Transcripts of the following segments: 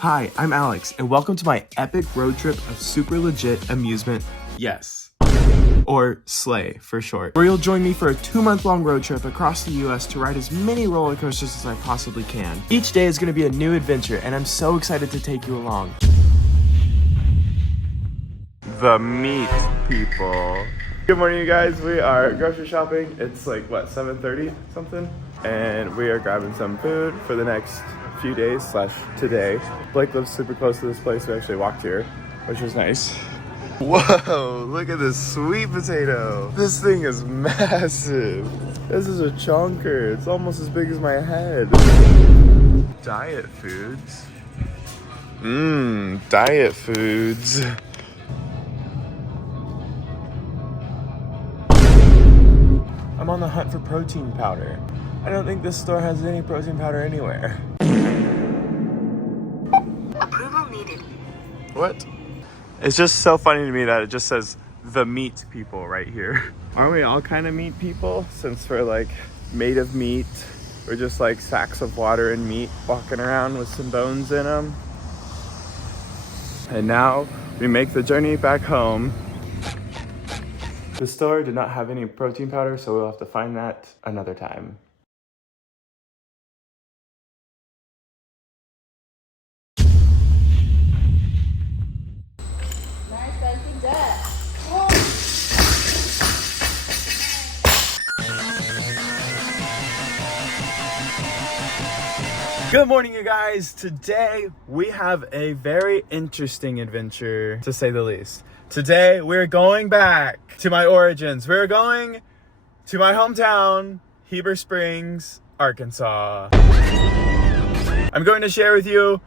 Hi, I'm Alex, and welcome to my epic road trip of super legit amusement, yes, or sleigh for short, where you'll join me for a 2-month-long road trip across the US to ride as many roller coasters as I possibly can. Each day is going to be a new adventure, and I'm so excited to take you along. The meat people. Good morning, you guys. We are grocery shopping. It's like, what, 7:30 something? And we are grabbing some food for the next few days / today. Blake lives super close to this place. We actually walked here, which was nice. Whoa, look at this sweet potato. This thing is massive. This is a chunker. It's almost as big as my head. Diet foods. Diet foods. I'm on the hunt for protein powder. I don't think this store has any protein powder anywhere. Approval needed. What? It's just so funny to me that it just says the meat people right here. Aren't we all kind of meat people? Since we're like made of meat. We're just like sacks of water and meat walking around with some bones in them. And now we make the journey back home. The store did not have any protein powder, so we'll have to find that another time. Good morning, you guys. Today we have a very interesting adventure, to say the least. Today we're going back to my origins. We're going to my hometown, Heber Springs, Arkansas. I'm going to share with you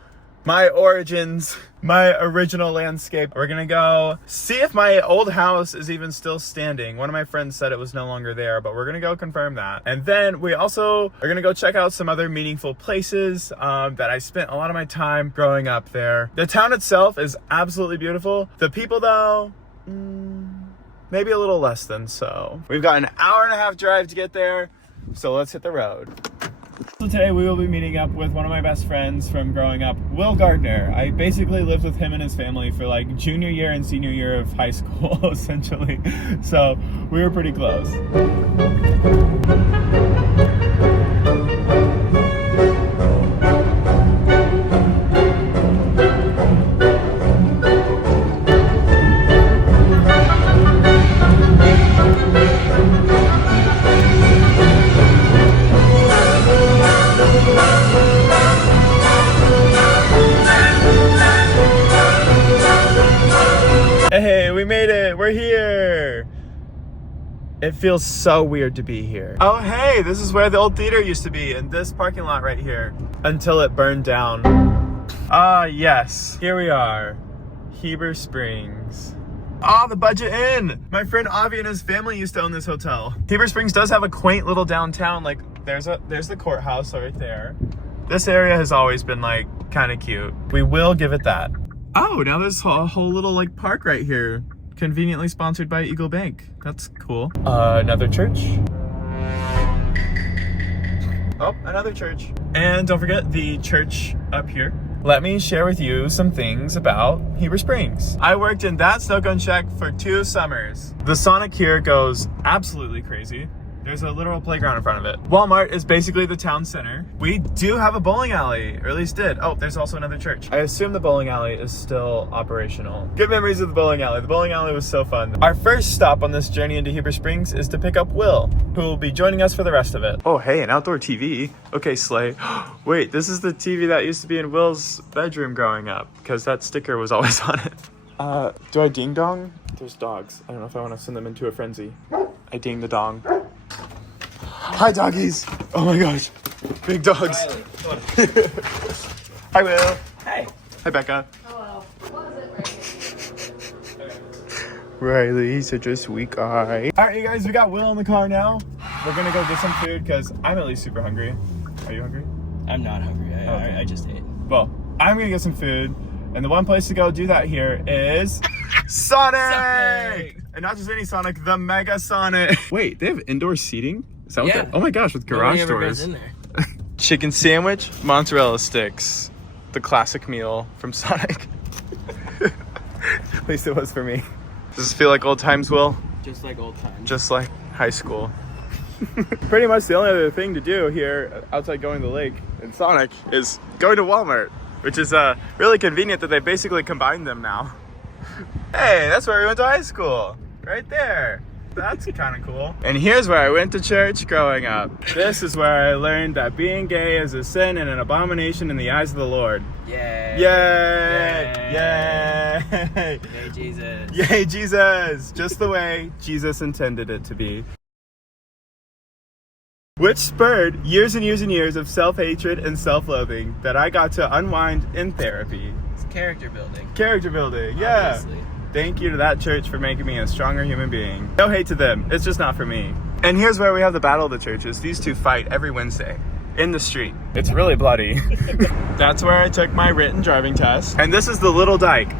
my origins, my original landscape. We're gonna go see if my old house is even still standing. One of my friends said it was no longer there, but we're gonna go confirm that. And then we also are gonna go check out some other meaningful places that I spent a lot of my time growing up there. The town itself is absolutely beautiful. The people though, maybe a little less than so. We've got an hour-and-a-half drive to get there, so let's hit the road. So today we will be meeting up with one of my best friends from growing up, Will Gardner. I basically lived with him and his family for like junior year and senior year of high school, essentially. So we were pretty close. Hey, we made it! We're here! It feels so weird to be here. Oh hey, this is where the old theater used to be, in this parking lot right here. Until it burned down. Ah yes, here we are. Heber Springs. Ah, the Budget Inn! My friend Avi and his family used to own this hotel. Heber Springs does have a quaint little downtown, like there's the courthouse right there. This area has always been like kind of cute. We will give it that. Oh, now there's a whole little like park right here. Conveniently sponsored by Eagle Bank. That's cool. Another church. Oh, another church. And don't forget the church up here. Let me share with you some things about Heber Springs. I worked in that snow cone shack for 2 summers. The Sonic here goes absolutely crazy. There's a literal playground in front of it. Walmart is basically the town center. We do have a bowling alley, or at least did. Oh, there's also another church. I assume the bowling alley is still operational. Good memories of the bowling alley. The bowling alley was so fun. Our first stop on this journey into Heber Springs is to pick up Will, who will be joining us for the rest of it. Oh, hey, an outdoor TV. Okay, Slay. Wait, this is the TV that used to be in Will's bedroom growing up, because that sticker was always on it. Do I ding dong? There's dogs. I don't know if I want to send them into a frenzy. I ding the dong. Hi, doggies. Oh my gosh. Big dogs. Hi, Will. Hey. Hi, Becca. Hello. What was it right here? Riley, such a sweet guy. All right, you guys, we got Will in the car now. We're going to go get some food because I'm at least super hungry. Are you hungry? I'm not hungry. I just ate. Well, I'm going to get some food. And the one place to go do that here is Sonic! And not just any Sonic, the Mega Sonic. Wait, they have indoor seating? Is that what Yeah. Oh my gosh, with garage Nobody ever goes doors. in there. Chicken sandwich, mozzarella sticks. the classic meal from Sonic. At least it was for me. Does this feel like old times, Will? Just like old times. Just like high school. Pretty much the only other thing to do here outside going to the lake in Sonic is going to Walmart, which is really convenient that they basically combined them now. Hey, that's where we went to high school. Right there. That's kind of cool. And here's where I went to church growing up. This is where I learned that being gay is a sin and an abomination in the eyes of the Lord. Yay. Yay! Yay! Yay, Jesus. Yay, Jesus! Just the way Jesus intended it to be. Which spurred years and years and years of self-hatred and self-loathing that I got to unwind in therapy. It's character building. Character building, yeah. Obviously. Thank you to that church for making me a stronger human being. No hate to them, it's just not for me. And here's where we have the battle of the churches. These two fight every Wednesday in the street. It's really bloody. That's where I took my written driving test. And this is the Little Dike,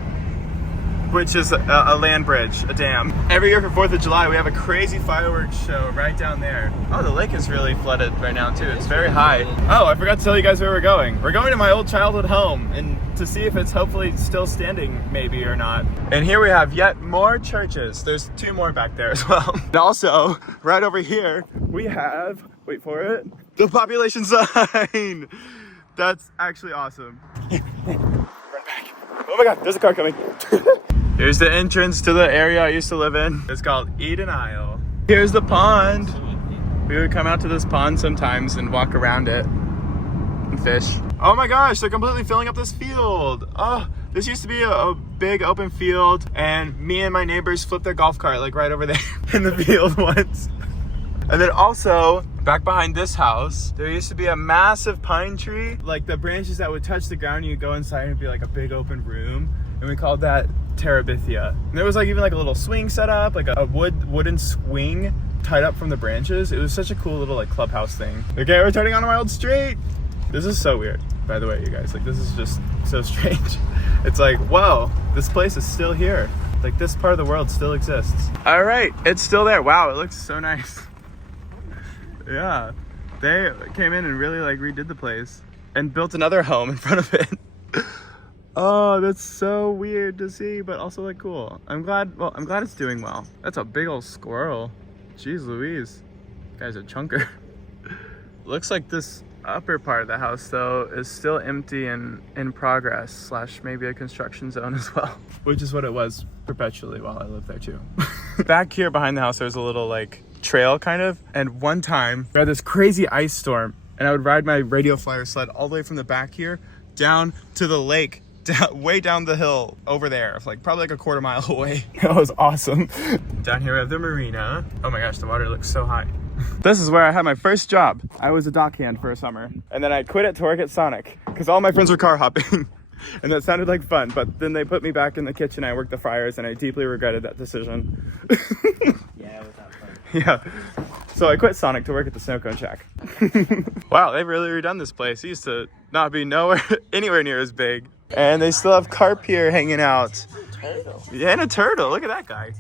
which is a land bridge, a dam. Every year for 4th of July, we have a crazy fireworks show right down there. Oh, the lake is really flooded right now too. It's very high. Oh, I forgot to tell you guys where we're going. We're going to my old childhood home and to see if it's hopefully still standing maybe or not. And here we have yet more churches. There's 2 more back there as well. And also, right over here, we have, wait for it, the population sign. That's actually awesome. Run back. Oh my God, there's a car coming. Here's the entrance to the area I used to live in. It's called Eden Isle. Here's the pond. We would come out to this pond sometimes and walk around it and fish. Oh my gosh, they're completely filling up this field. Oh, this used to be a big open field and me and my neighbors flipped their golf cart like right over there in the field once. And then also, back behind this house, there used to be a massive pine tree. Like the branches that would touch the ground, you go inside and it'd be like a big open room. And we called that Terabithia. And there was like even like a little swing set up, like a wooden swing tied up from the branches. It was such a cool little like clubhouse thing. Okay, we're turning onto my old street. This is so weird, by the way, you guys. Like this is just so strange. It's like, whoa, this place is still here. Like this part of the world still exists. All right, it's still there. Wow, it looks so nice. Yeah, they came in and really like redid the place and built another home in front of it. Oh, that's so weird to see, but also like cool. I'm glad it's doing well. That's a big old squirrel. Jeez Louise, this guy's a chunker. Looks like this upper part of the house though is still empty and in progress / maybe a construction zone as well, which is what it was perpetually while I lived there too. Back here behind the house there's a little like trail kind of, and one time we had this crazy ice storm and I would ride my radio flyer sled all the way from the back here down to the lake, way down the hill over there, like probably like a quarter mile away. That was awesome. Down here we have the marina. Oh my gosh, the water looks so high. This is where I had my first job. I was a dockhand for a summer and then I quit it to work at Sonic because all my friends were car hopping. And that sounded like fun, but then they put me back in the kitchen. I worked the fryers and I deeply regretted that decision. Yeah, it was not fun. Yeah. So I quit Sonic to work at the Snow Cone Shack. Wow, they've really redone this place. It used to not be anywhere near as big. And they still have carp here hanging out. Turtle. Yeah, and a turtle. Look at that guy.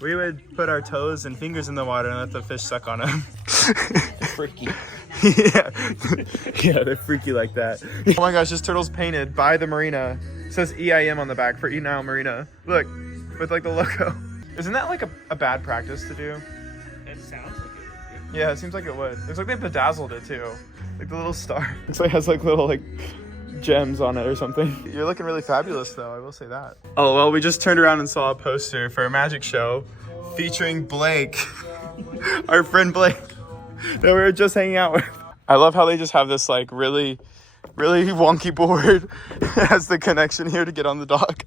We would put our toes and fingers in the water and let the fish suck on them. Freaky. Yeah. Yeah, they're freaky like that. Oh my gosh, this turtle's painted by the marina. It says EIM on the back for Eden Isle Marina. Look, with like the logo. Isn't that like a bad practice to do? It sounds like it. Yeah, it seems like it would. Looks like they bedazzled it too. Like the little star. Looks like it has like little like gems on it or something. You're looking really fabulous though, I will say that. Oh, well, we just turned around and saw a poster for a magic show featuring Blake. Our friend Blake that we were just hanging out with. I love how they just have this like really wonky board as the connection here to get on the dock.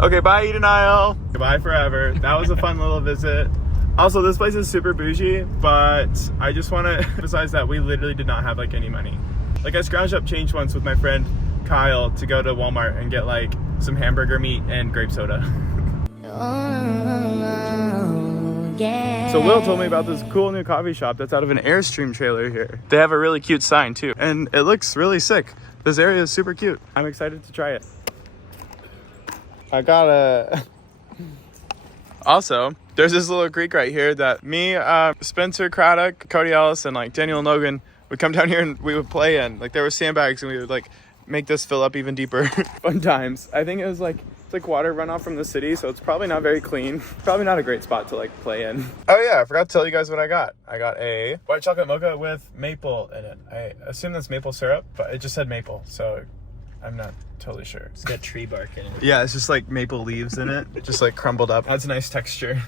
Okay, bye Eden Isle. Goodbye forever. That was a fun little visit. Also, this place is super bougie, but I just want to emphasize that we literally did not have like any money. Like I scrounged up change once with my friend Kyle to go to Walmart and get like some hamburger meat and grape soda. Yeah. So Will told me about this cool new coffee shop that's out of an Airstream trailer here. They have a really cute sign too, and it looks really sick. This area is super cute. I'm excited to try it. I got a... Also, there's this little creek right here that me, Spencer Craddock, Cody Ellis, and like Daniel and Logan would come down here and we would play in. Like there were sandbags and we would like make this fill up even deeper. Fun times. I think it's like water runoff from the city, so it's probably not very clean. Probably not a great spot to like play in. Oh yeah, I forgot to tell you guys what I got. I got a white chocolate mocha with maple in it. I assume that's maple syrup, but it just said maple, so I'm not totally sure. It's got tree bark in it. Yeah, it's just like maple leaves in it, just like crumbled up. Adds a nice texture.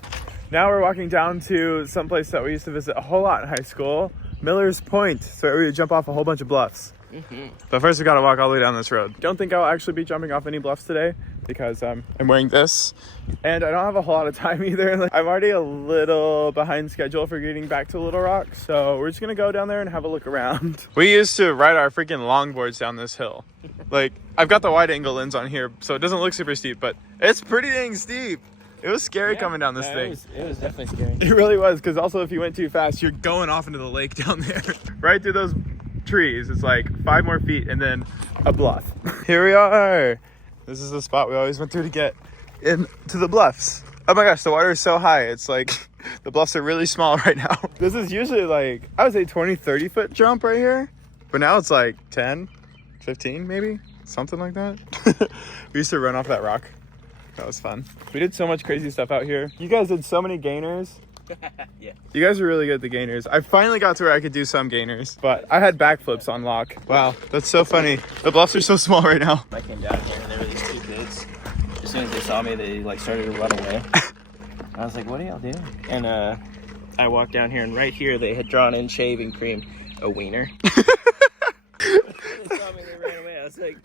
Now we're walking down to some place that we used to visit a whole lot in high school, Miller's Point. So we're gonna jump off a whole bunch of bluffs. But first we gotta walk all the way down this road. Don't think I'll actually be jumping off any bluffs today because I'm wearing this and I don't have a whole lot of time either. Like, I'm already a little behind schedule for getting back to Little Rock, so we're just gonna go down there and have a look around. We used to ride our freaking longboards down this hill. Like, I've got the wide angle lens on here, so it doesn't look super steep, but it's pretty dang steep. It was scary coming down this thing. It was definitely scary. It really was, because also if you went too fast, you're going off into the lake down there. Right through those trees. It's like 5 more feet and then a bluff. Here we are. This is the spot we always went through to get into the bluffs. Oh my gosh, the water is so high. It's like the bluffs are really small right now. This is usually like, I would say 20-30 foot jump right here, but now it's like 10, 15 maybe, something like that. We used to run off that rock. That was fun. We did so much crazy stuff out here. You guys did so many gainers. Yeah. You guys are really good at the gainers. I finally got to where I could do some gainers, but I had backflips on lock. Wow, that's so funny. The bluffs are so small right now. I came down here and there were these 2 kids. As soon as they saw me, they like started to run away. I was like, what are y'all doing? And I walked down here and right here they had drawn in shaving cream a wiener. They saw me, they ran away. I was like,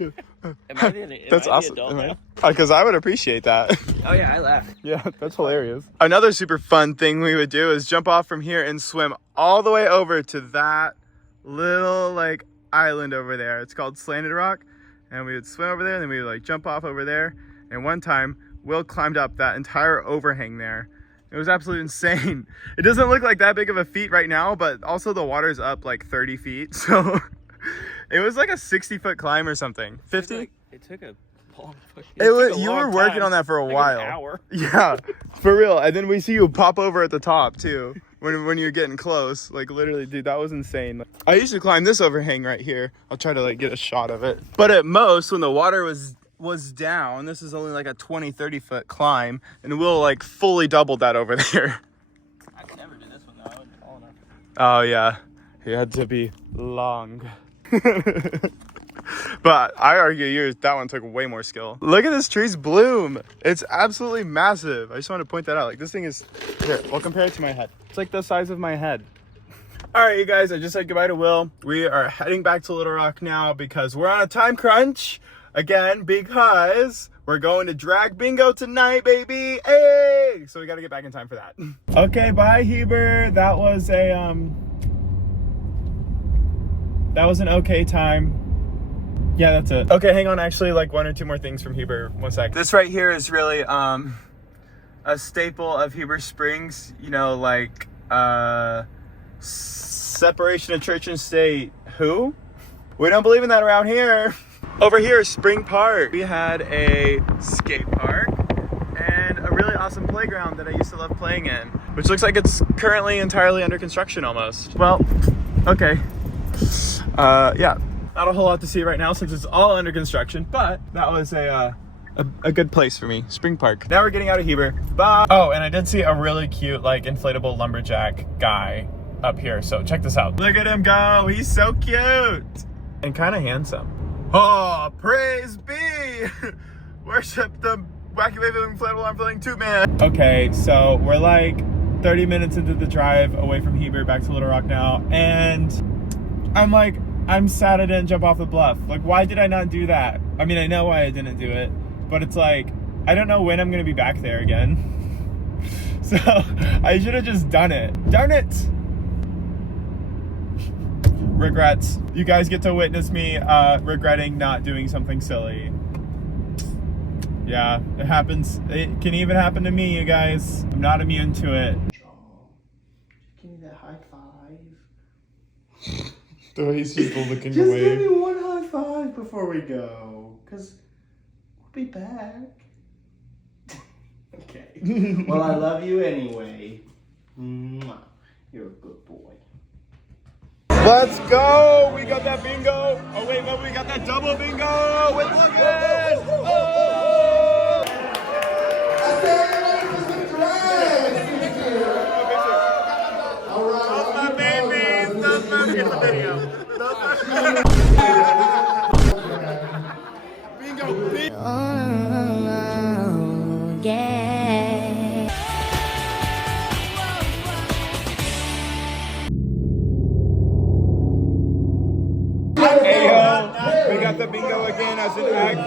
That's awesome. Because I would appreciate that. Oh yeah, I laughed. Yeah, that's hilarious. Another super fun thing we would do is jump off from here and swim all the way over to that little like island over there. It's called Slanted Rock. And we would swim over there and then we would like jump off over there. And one time, Will climbed up that entire overhang there. It was absolutely insane. It doesn't look like that big of a feat right now, but also the water's up like 30 feet. So it was like a 60-foot climb or something. 50? It took a long You were working on that for a while. An hour. Yeah, for real. And then we see you pop over at the top too when you're getting close. Like literally, dude, that was insane. I used to climb this overhang right here. I'll try to like get a shot of it. But at most, when the water was down, this is only like a 20-30 foot climb, and we'll like fully doubled that over there. I could never do this one though. I wouldn't fall enough. Oh yeah, it had to be long. But I argue that one took way more skill. Look at this tree's bloom. It's absolutely massive. I just want to point that out. Like this thing is, here, we'll compare it to my head. It's like the size of my head. All right, you guys, I just said goodbye to Will. We are heading back to Little Rock now because we're on a time crunch again because we're going to drag bingo tonight, baby. Hey! So we got to get back in time for that. Okay, bye, Heber. That was an okay time. Yeah, that's it. Okay, hang on. Actually, like 1 or 2 more things from Heber. 1 sec. This right here is really a staple of Heber Springs. You know, like separation of church and state. Who? We don't believe in that around here. Over here is Spring Park. We had a skate park and a really awesome playground that I used to love playing in, which looks like it's currently entirely under construction almost. Well, okay. Yeah. Not a whole lot to see right now since it's all under construction, but that was a good place for me, Spring Park. Now we're getting out of Heber. Bye. Oh, and I did see a really cute, like, inflatable lumberjack guy up here, so check this out. Look at him go. He's so cute and kind of handsome. Oh, praise be. Worship the wacky waving inflatable arm flailing tube man. Okay, so we're like 30 minutes into the drive away from Heber back to Little Rock now, and I'm sad I didn't jump off the bluff. Like, why did I not do that? I mean, I know why I didn't do it, but it's like, I don't know when I'm gonna be back there again. So, I should have just done it. Darn it! Regrets. You guys get to witness me regretting not doing something silly. Yeah, it happens. It can even happen to me, you guys. I'm not immune to it. Give me that high five. The way he's just looking Just away. give me one high five before we go, because we'll be back. Okay. Well, I love you anyway. Mwah. You're a good boy. Let's go! We got that bingo! Oh wait, no, we got that double bingo with Logan! Oh! Those my babies! Those my in the video. Bingo! AYO, we got the bingo again as an X.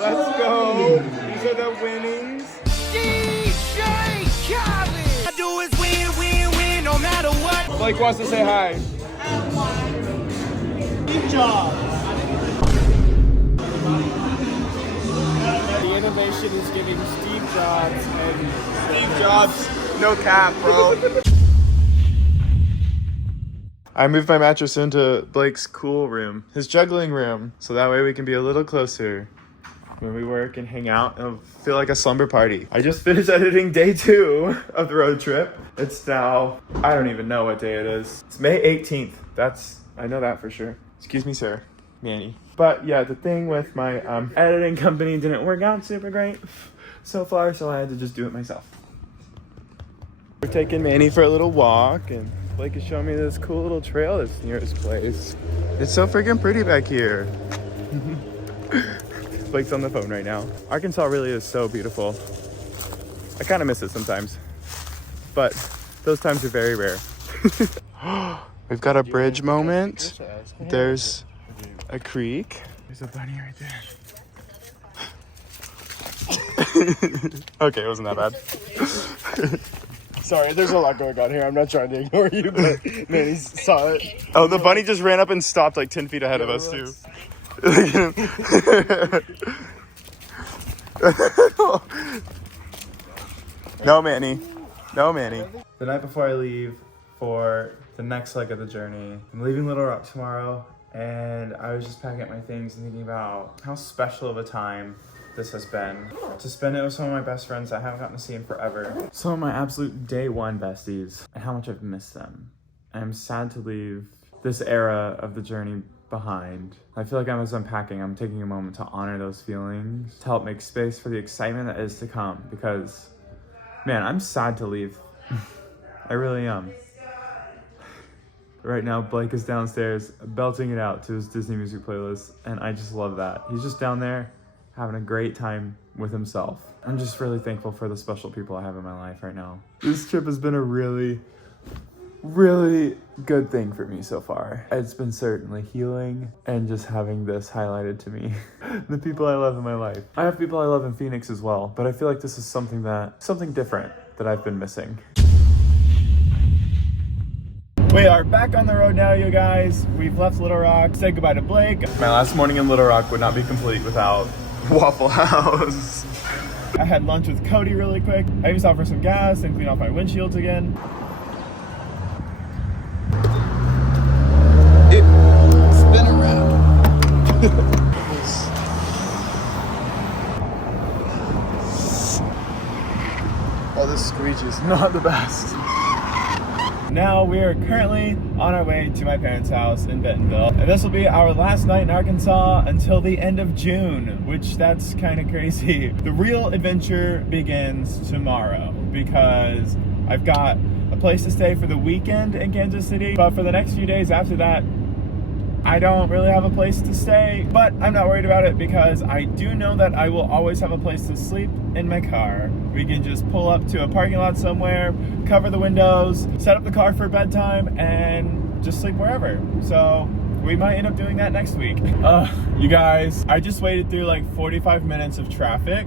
Let's go. These are the winnings. DJ Khaled. I do is win, win, win, no matter what. Blake wants to say hi. Steve Jobs. The innovation is giving Steve Jobs and Steve Jobs no cap, bro. I moved my mattress into Blake's cool room, his juggling room, so that way we can be a little closer when we work and hang out. It'll feel like a slumber party. I just finished editing day 2 of the road trip. It's now, I don't even know what day it is. It's May 18th. I know that for sure. Excuse me, sir. Manny. But yeah, the thing with my editing company didn't work out super great so far, so I had to just do it myself. We're taking Manny for a little walk, and Blake is showing me this cool little trail that's near his place. It's so freaking pretty back here. Blake's on the phone right now. Arkansas really is so beautiful. I kind of miss it sometimes, but those times are very rare. We've got a bridge moment. There's a creek. There's a bunny right there. Okay, it wasn't that bad. Sorry, there's a lot going on here. I'm not trying to ignore you, but man, he saw it. Oh, the bunny just ran up and stopped like 10 feet ahead of us too. No, Manny. No, Manny. The night before I leave for the next leg of the journey, I'm leaving Little Rock tomorrow, and I was just packing up my things and thinking about how special of a time this has been to spend it with some of my best friends I haven't gotten to see in forever. Some of my absolute day 1 besties, and how much I've missed them. I'm sad to leave this era of the journey behind. I feel like as I'm packing, I'm taking a moment to honor those feelings, to help make space for the excitement that is to come, because man, I'm sad to leave. I really am. Right now, Blake is downstairs belting it out to his Disney music playlist, and I just love that. He's just down there having a great time with himself. I'm just really thankful for the special people I have in my life right now. This trip has been a really, really good thing for me so far. It's been certainly healing, and just having this highlighted to me. The people I love in my life. I have people I love in Phoenix as well, but I feel like this is something different that I've been missing. We are back on the road now, you guys. We've left Little Rock, said goodbye to Blake. My last morning in Little Rock would not be complete without Waffle House. I had lunch with Cody really quick. I even stopped for some gas and clean off my windshields again. Spin around. Oh, this squeegee is not the best. Now we are currently on our way to my parents' house in Bentonville, and this will be our last night in Arkansas until the end of June, which that's kind of crazy. The real adventure begins tomorrow because I've got a place to stay for the weekend in Kansas City, but for the next few days after that, I don't really have a place to stay, but I'm not worried about it because I do know that I will always have a place to sleep in my car. We can just pull up to a parking lot somewhere, cover the windows, set up the car for bedtime, and just sleep wherever. So we might end up doing that next week. You guys, I just waited through like 45 minutes of traffic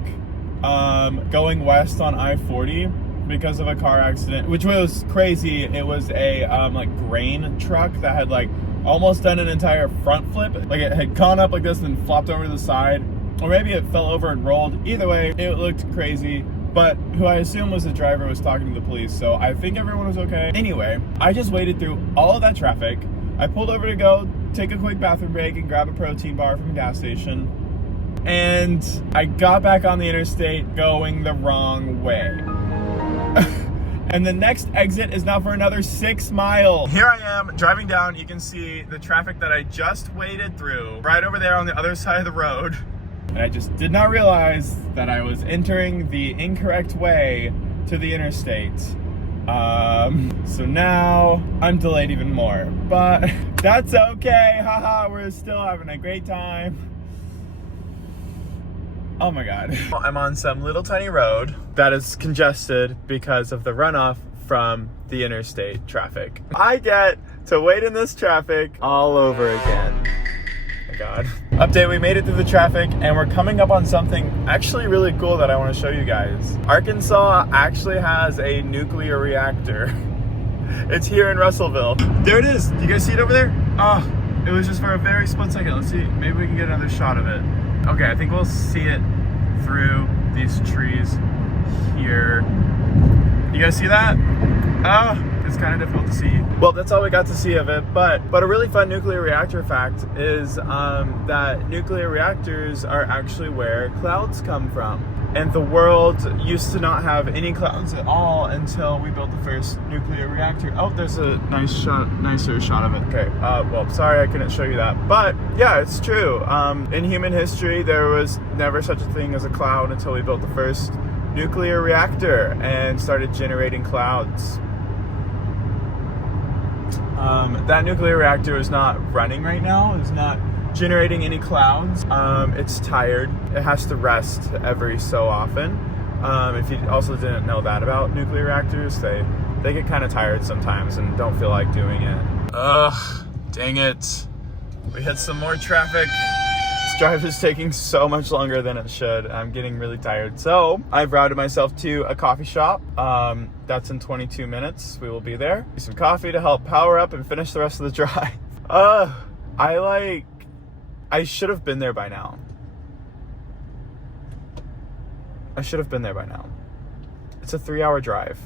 going west on I-40 because of a car accident, which was crazy. It was a like grain truck that had like almost done an entire front flip. Like it had gone up like this and then flopped over to the side, or maybe it fell over and rolled. Either way, it looked crazy, but who I assume was the driver was talking to the police, so I think everyone was okay. Anyway, I just waited through all of that traffic. I pulled over to go take a quick bathroom break and grab a protein bar from a gas station, and I got back on the interstate going the wrong way. And the next exit is now for another 6 miles. Here I am driving down. You can see the traffic that I just waded through right over there on the other side of the road. And I just did not realize that I was entering the incorrect way to the interstate. So now I'm delayed even more, but that's okay. Haha, we're still having a great time. Oh my God. I'm on some little tiny road that is congested because of the runoff from the interstate traffic. I get to wait in this traffic all over again. Oh my God. Update, we made it through the traffic and we're coming up on something actually really cool that I want to show you guys. Arkansas actually has a nuclear reactor. It's here in Russellville. There it is. You guys see it over there? Oh, it was just for a very split second. Let's see, maybe we can get another shot of it. Okay, I think we'll see it through these trees here. You guys see that? It's kind of difficult to see. Well, that's all we got to see of it, but a really fun nuclear reactor fact is that nuclear reactors are actually where clouds come from. And the world used to not have any clouds at all until we built the first nuclear reactor. Oh, there's a nicer shot of it. Okay, well, sorry I couldn't show you that. But yeah, it's true. In human history, there was never such a thing as a cloud until we built the first nuclear reactor and started generating clouds. That nuclear reactor is not running right now. It's not generating any clouds. It's tired. It has to rest every so often. If you also didn't know that about nuclear reactors, they get kind of tired sometimes and don't feel like doing it. Ugh, dang it. We hit some more traffic. This drive is taking so much longer than it should. I'm getting really tired. So I've routed myself to a coffee shop. That's in 22 minutes. We will be there. Some coffee to help power up and finish the rest of the drive. I should have been there by now. It's a 3-hour drive.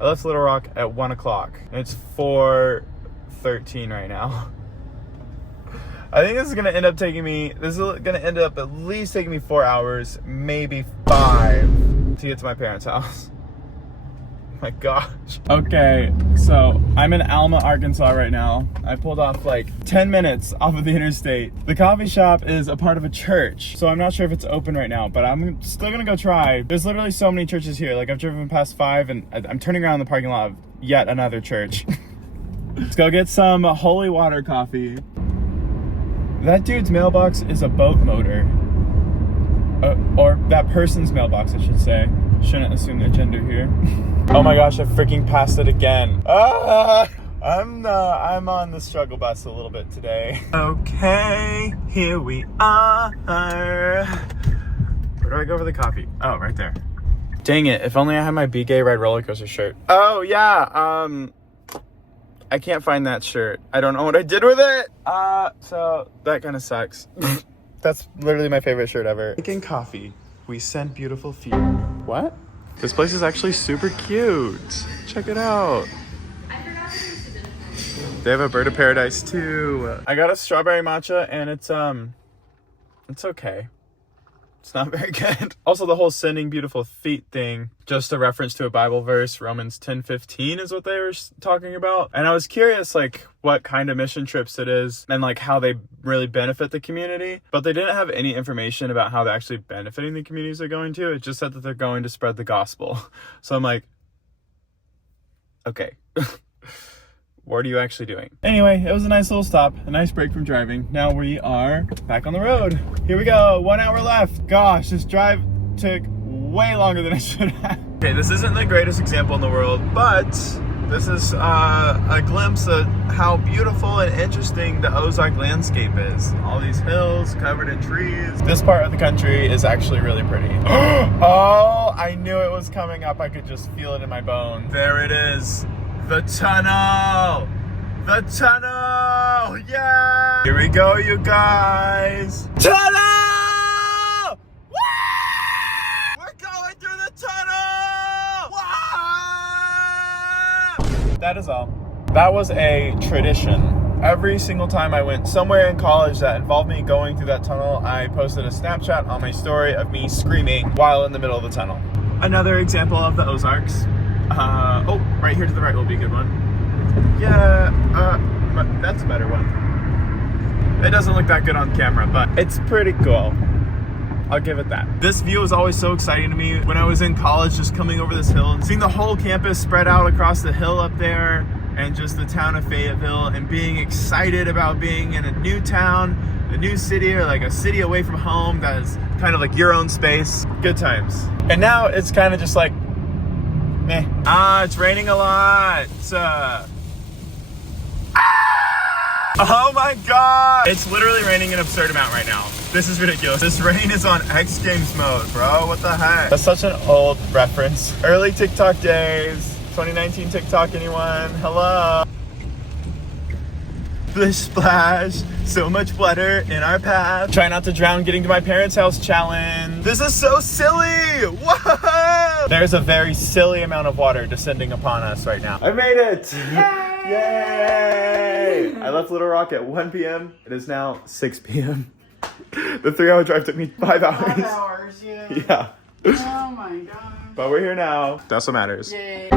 I left Little Rock at 1 o'clock and it's 4:13 right now. I think this is gonna end up at least taking me 4 hours, maybe 5 to get to my parents' house. My gosh. Okay, so I'm in Alma, Arkansas right now. I pulled off like 10 minutes off of the interstate. The coffee shop is a part of a church, so I'm not sure if it's open right now, but I'm still gonna go try. There's literally so many churches here. Like I've driven past 5 and I'm turning around in the parking lot of yet another church. Let's go get some holy water coffee. That dude's mailbox is a boat motor. Or that person's mailbox, I should say. Shouldn't assume their gender here. Oh my gosh, I freaking passed it again. I'm on the struggle bus a little bit today. Okay, here we are. Where do I go for the coffee? Oh, right there. Dang it, if only I had my Be Gay Ride Roller Coaster shirt. Oh yeah, I can't find that shirt. I don't know what I did with it. So that kind of sucks. That's literally my favorite shirt ever. Making coffee, we sent beautiful feet. What? This place is actually super cute. Check it out. I forgot to use it. They have a bird of paradise too. I got a strawberry matcha and it's okay. It's not very good. Also, the whole sending beautiful feet thing, just a reference to a Bible verse, Romans 10:15 is what they were talking about. And I was curious, like, what kind of mission trips it is and, like, how they really benefit the community. But they didn't have any information about how they're actually benefiting the communities they're going to. It just said that they're going to spread the gospel. So I'm like, okay. What are you actually doing? Anyway, it was a nice little stop, a nice break from driving. Now we are back on the road. Here we go, 1 hour left. Gosh, this drive took way longer than it should have. Okay, this isn't the greatest example in the world, but this is a glimpse of how beautiful and interesting the Ozark landscape is. All these hills covered in trees. This part of the country is actually really pretty. Oh, I knew it was coming up. I could just feel it in my bones. There it is. The tunnel! The tunnel! Yeah! Here we go, you guys! Tunnel! Woo! We're going through the tunnel! Wow! That is all. That was a tradition. Every single time I went somewhere in college that involved me going through that tunnel, I posted a Snapchat on my story of me screaming while in the middle of the tunnel. Another example of the Ozarks. Oh, right here to the right will be a good one. Yeah, that's a better one. It doesn't look that good on camera, but it's pretty cool. I'll give it that. This view is always so exciting to me. When I was in college, just coming over this hill and seeing the whole campus spread out across the hill up there, and just the town of Fayetteville, and being excited about being in a new town, a new city, or like a city away from home that is kind of like your own space. Good times. And now it's kind of just like, meh. It's raining a lot. Oh my god! It's literally raining an absurd amount right now. This is ridiculous. This rain is on X Games mode, bro. What the heck? That's such an old reference. Early TikTok days. 2019 TikTok, anyone? Hello? Splish splash. So much water in our path. Try not to drown getting to my parents' house challenge. This is so silly! Whoa! There's a very silly amount of water descending upon us right now. I made it! Yay! I left Little Rock at 1 p.m. It is now 6 p.m. The 3-hour drive took me 5 hours. 5 hours, yeah. Yeah. Oh my god. But we're here now. That's what matters. Yay.